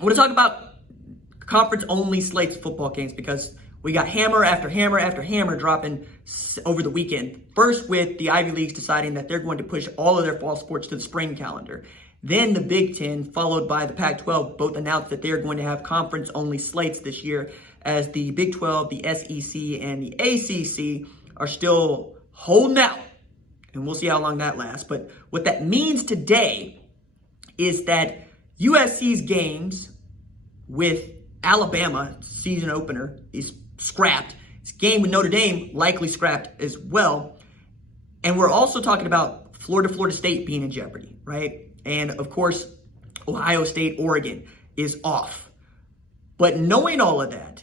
I want to talk about conference-only slates of football games because we got hammer after hammer after hammer dropping over the weekend. First with the Ivy Leagues deciding that they're going to push all of their fall sports to the spring calendar. Then the Big Ten, followed by the Pac-12, both announced that they're going to have conference-only slates this year, as the Big 12, the SEC, and the ACC are still holding out. And we'll see how long that lasts. But what that means today is that USC's games with Alabama, season opener, is scrapped. Its game with Notre Dame likely scrapped as well. And we're also talking about Florida State being in jeopardy, right? And of course, Ohio State, Oregon is off. But knowing all of that,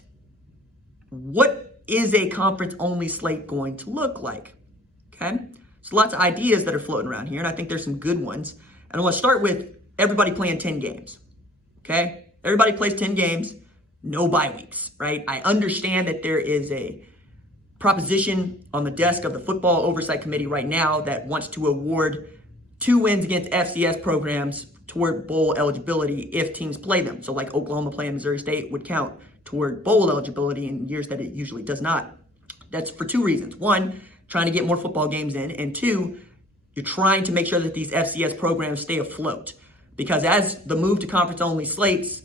what is a conference-only slate going to look like? Okay? So lots of ideas that are floating around here, and I think there's some good ones. And I want to start with everybody playing 10 games. Okay? Everybody plays 10 games, no bye weeks, right? I understand that there is a proposition on the desk of the Football Oversight Committee right now that wants to award 2 wins against FCS programs toward bowl eligibility if teams play them. So like Oklahoma playing Missouri State would count toward bowl eligibility in years that it usually does not. That's for 2 reasons. 1, trying to get more football games in, and 2, you're trying to make sure that these FCS programs stay afloat. Because as the move to conference-only slates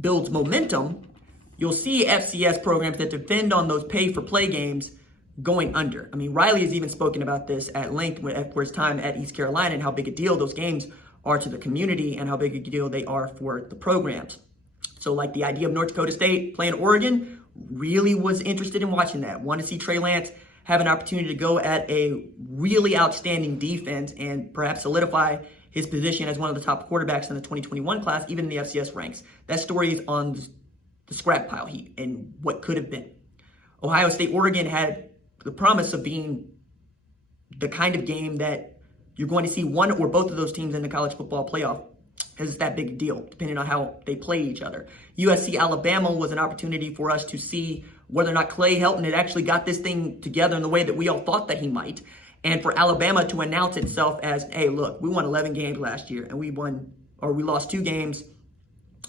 builds momentum, you'll see FCS programs that depend on those pay-for-play games going under. I mean, Riley has even spoken about this at length for his time at East Carolina and how big a deal those games are to the community and how big a deal they are for the programs. So like the idea of North Dakota State playing Oregon, really was interested in watching that. Want to see Trey Lance have an opportunity to go at a really outstanding defense and perhaps solidify his position as one of the top quarterbacks in the 2021 class, even in the FCS ranks. That story is on the scrap pile heap and what could have been. Ohio State, Oregon had the promise of being the kind of game that you're going to see one or both of those teams in the college football playoff, because it's that big a deal, depending on how they play each other. USC, Alabama was an opportunity for us to see whether or not Clay Helton had actually got this thing together in the way that we all thought that he might. And for Alabama to announce itself as, hey, look, we won 11 games last year and we lost 2 games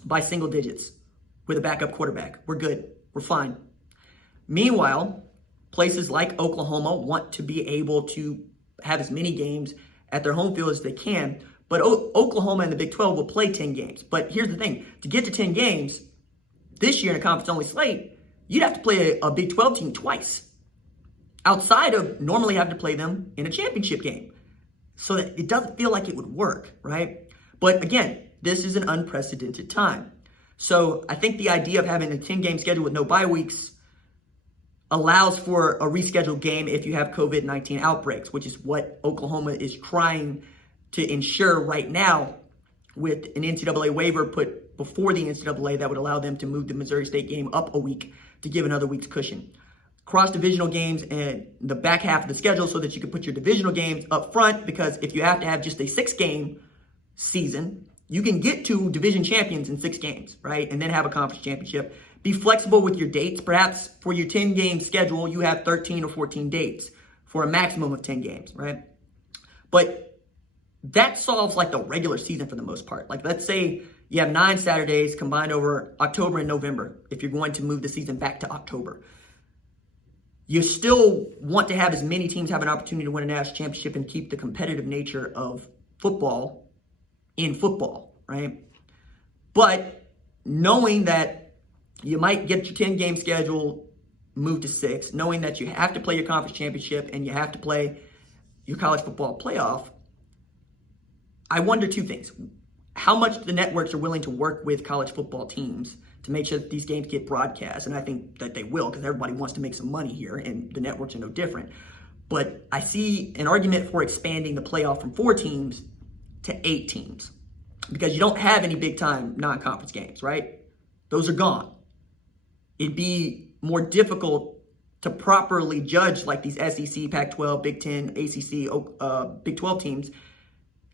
by single digits with a backup quarterback. We're good. We're fine. Meanwhile, places like Oklahoma want to be able to have as many games at their home field as they can. But Oklahoma and the Big 12 will play 10 games. But here's the thing. To get to 10 games this year in a conference-only slate, you'd have to play a Big 12 team twice, outside of normally having to play them in a championship game. So that it doesn't feel like it would work, right? But again, this is an unprecedented time. So I think the idea of having a 10-game schedule with no bye weeks allows for a rescheduled game if you have COVID-19 outbreaks, which is what Oklahoma is trying to ensure right now with an NCAA waiver put before the NCAA that would allow them to move the Missouri State game up a week to give another week's cushion. Cross-divisional games in the back half of the schedule so that you can put your divisional games up front, because if you have to have just a 6-game season, you can get to division champions in 6 games, right? And then have a conference championship. Be flexible with your dates. Perhaps for your 10-game schedule, you have 13 or 14 dates for a maximum of 10 games, right? But that solves like the regular season for the most part. Like let's say you have 9 Saturdays combined over October and November if you're going to move the season back to October. You still want to have as many teams have an opportunity to win a national championship and keep the competitive nature of football in football, right? But knowing that you might get your 10-game schedule moved to 6, knowing that you have to play your conference championship and you have to play your college football playoff, I wonder 2 things. How much the networks are willing to work with college football teams to make sure that these games get broadcast. And I think that they will, because everybody wants to make some money here, and the networks are no different. But I see an argument for expanding the playoff from 4 teams to 8 teams, because you don't have any big-time non-conference games, right? Those are gone. It'd be more difficult to properly judge like these SEC, Pac-12, Big 10, ACC, Big 12 teams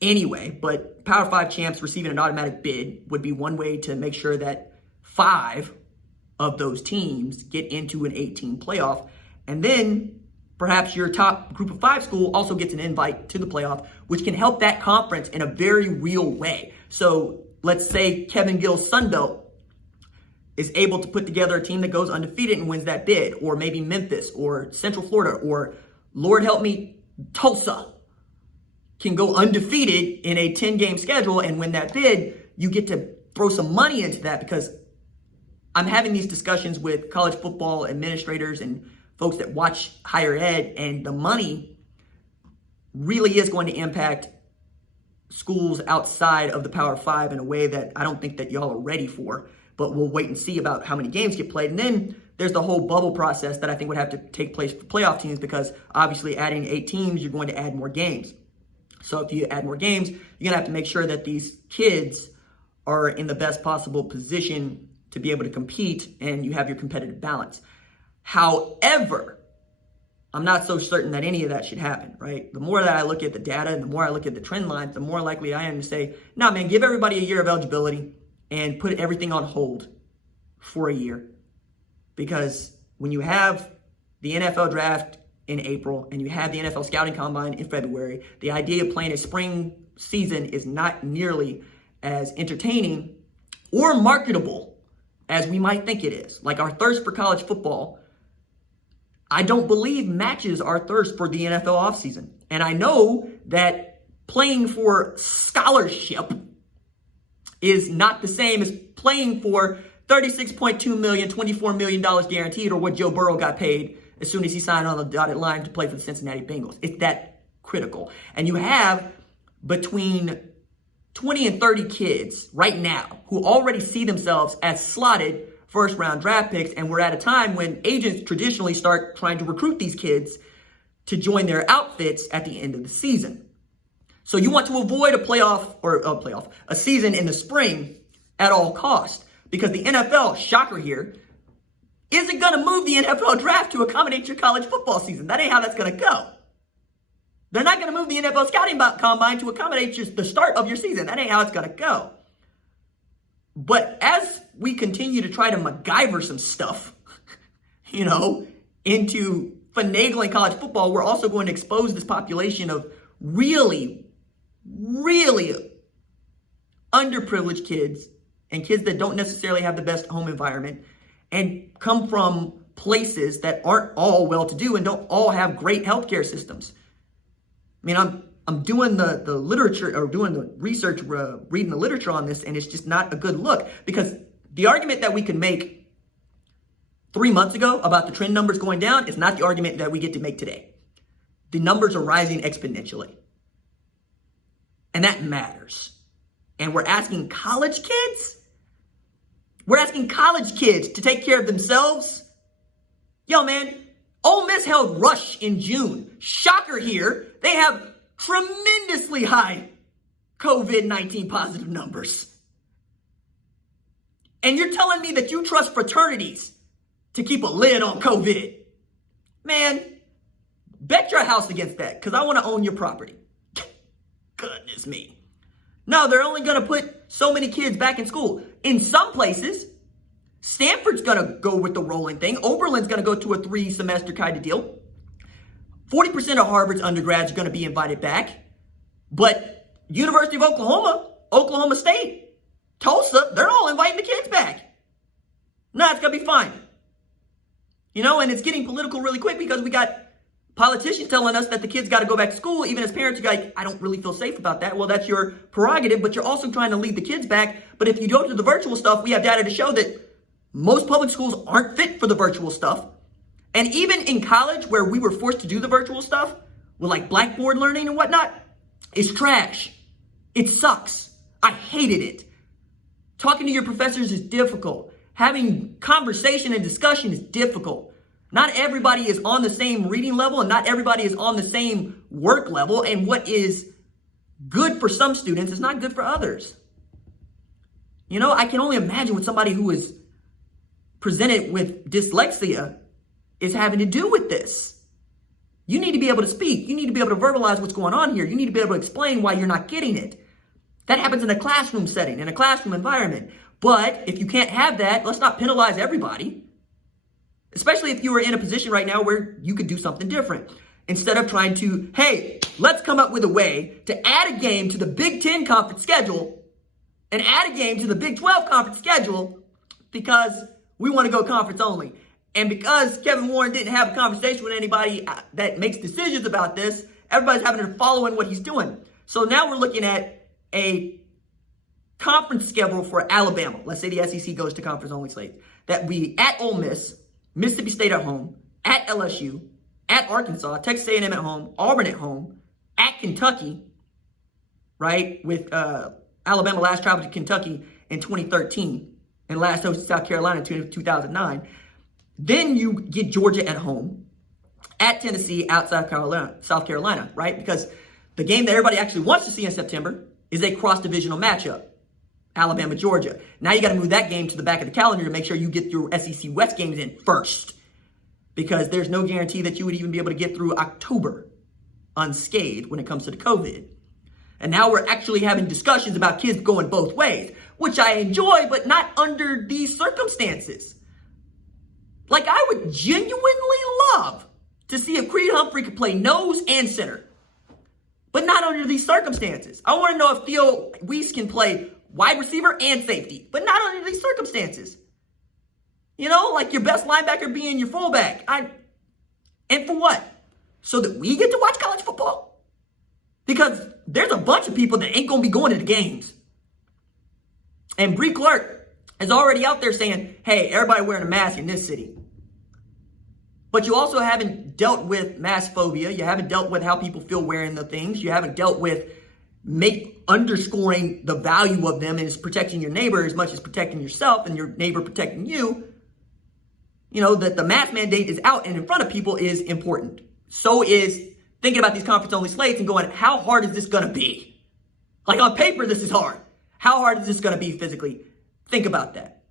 anyway. But Power 5 champs receiving an automatic bid would be one way to make sure that 5 of those teams get into an 8-team playoff. And then perhaps your top group of 5 school also gets an invite to the playoff, which can help that conference in a very real way. So let's say Kevin Gill's Sun Belt is able to put together a team that goes undefeated and wins that bid, or maybe Memphis or Central Florida, or Lord help me, Tulsa can go undefeated in a 10-game schedule and win that bid, you get to throw some money into that, because I'm having these discussions with college football administrators and folks that watch higher ed, and the money really is going to impact schools outside of the Power 5 in a way that I don't think that y'all are ready for. But we'll wait and see about how many games get played. And then there's the whole bubble process that I think would have to take place for playoff teams, because obviously adding 8 teams, you're going to add more games. So if you add more games, you're going to have to make sure that these kids are in the best possible position to be able to compete, and you have your competitive balance. However, I'm not so certain that any of that should happen, right? The more that I look at the data and the more I look at the trend lines, the more likely I am to say, nah, man, give everybody a year of eligibility and put everything on hold for a year. Because when you have the NFL draft in April and you have the NFL scouting combine in February, the idea of playing a spring season is not nearly as entertaining or marketable as we might think it is. Like, our thirst for college football, I don't believe matches our thirst for the NFL offseason. And I know that playing for scholarship is not the same as playing for $36.2 million, $24 million guaranteed, or what Joe Burrow got paid as soon as he signed on the dotted line to play for the Cincinnati Bengals. It's that critical. And you have between 20 and 30 kids right now who already see themselves as slotted first-round draft picks, and we're at a time when agents traditionally start trying to recruit these kids to join their outfits at the end of the season. So you want to avoid a season in the spring at all costs, because the NFL, shocker here, isn't going to move the NFL draft to accommodate your college football season. That ain't how that's going to go. They're not going to move the NFL scouting combine to accommodate the start of your season. That ain't how it's going to go. But as we continue to try to MacGyver some stuff, into finagling college football, we're also going to expose this population of really, really underprivileged kids, and kids that don't necessarily have the best home environment and come from places that aren't all well-to-do and don't all have great healthcare systems. I mean, I'm doing the literature, or doing the research, reading the literature on this, and it's just not a good look, because the argument that we could make 3 months ago about the trend numbers going down is not the argument that we get to make today. The numbers are rising exponentially. And that matters. And we're asking college kids to take care of themselves. Yo, man, Ole Miss held Rush in June. Shocker here. They have tremendously high COVID-19 positive numbers. And you're telling me that you trust fraternities to keep a lid on COVID. Man, bet your house against that, because I want to own your property. Goodness me. No, they're only going to put so many kids back in school. In some places, Stanford's going to go with the rolling thing. Oberlin's going to go to a 3-semester kind of deal. 40% of Harvard's undergrads are going to be invited back. But University of Oklahoma, Oklahoma State, Tulsa, they're all inviting the kids back. No, it's going to be fine. And it's getting political really quick, because we got politicians telling us that the kids got to go back to school. Even as parents, you're like, I don't really feel safe about that. Well, that's your prerogative, but you're also trying to lead the kids back. But if you go to the virtual stuff, we have data to show that most public schools aren't fit for the virtual stuff. And even in college, where we were forced to do the virtual stuff with like Blackboard learning and whatnot, it's trash. It sucks. I hated it. Talking to your professors is difficult. Having conversation and discussion is difficult. Not everybody is on the same reading level, and not everybody is on the same work level. And what is good for some students is not good for others. I can only imagine what somebody who is presented with dyslexia is having to do with this. You need to be able to speak. You need to be able to verbalize what's going on here. You need to be able to explain why you're not getting it. That happens in a classroom setting, in a classroom environment. But if you can't have that, let's not penalize everybody. Especially if you were in a position right now where you could do something different. Instead of trying to, hey, let's come up with a way to add a game to the Big Ten conference schedule and add a game to the Big 12 conference schedule because we want to go conference only. And because Kevin Warren didn't have a conversation with anybody that makes decisions about this, everybody's having to follow in what he's doing. So now we're looking at a conference schedule for Alabama. Let's say the SEC goes to conference only slate. That we at Ole Miss, Mississippi State at home, at LSU, at Arkansas, Texas A&M at home, Auburn at home, at Kentucky, right? With Alabama last traveled to Kentucky in 2013 and last hosted South Carolina in 2009. Then you get Georgia at home, at Tennessee, out South Carolina, right? Because the game that everybody actually wants to see in September is a cross-divisional matchup, Alabama, Georgia. Now you got to move that game to the back of the calendar to make sure you get your SEC West games in first, because there's no guarantee that you would even be able to get through October unscathed when it comes to the COVID. And now we're actually having discussions about kids going both ways, which I enjoy, but not under these circumstances. Like, I would genuinely love to see if Creed Humphrey could play nose and center, but not under these circumstances. I want to know if Theo Weiss can play wide receiver and safety, but not under these circumstances. You know, like your best linebacker being your fullback. And for what? So that we get to watch college football? Because there's a bunch of people that ain't going to be going to the games. And Bree Clark is already out there saying, hey, everybody wearing a mask in this city. But you also haven't dealt with mask phobia. You haven't dealt with how people feel wearing the things. You haven't dealt with underscoring the value of them as protecting your neighbor as much as protecting yourself and your neighbor protecting you. You know, that the mask mandate is out and in front of people is important. So is thinking about these conference-only slates and going, how hard is this going to be? Like, on paper, this is hard. How hard is this going to be physically? Think about that.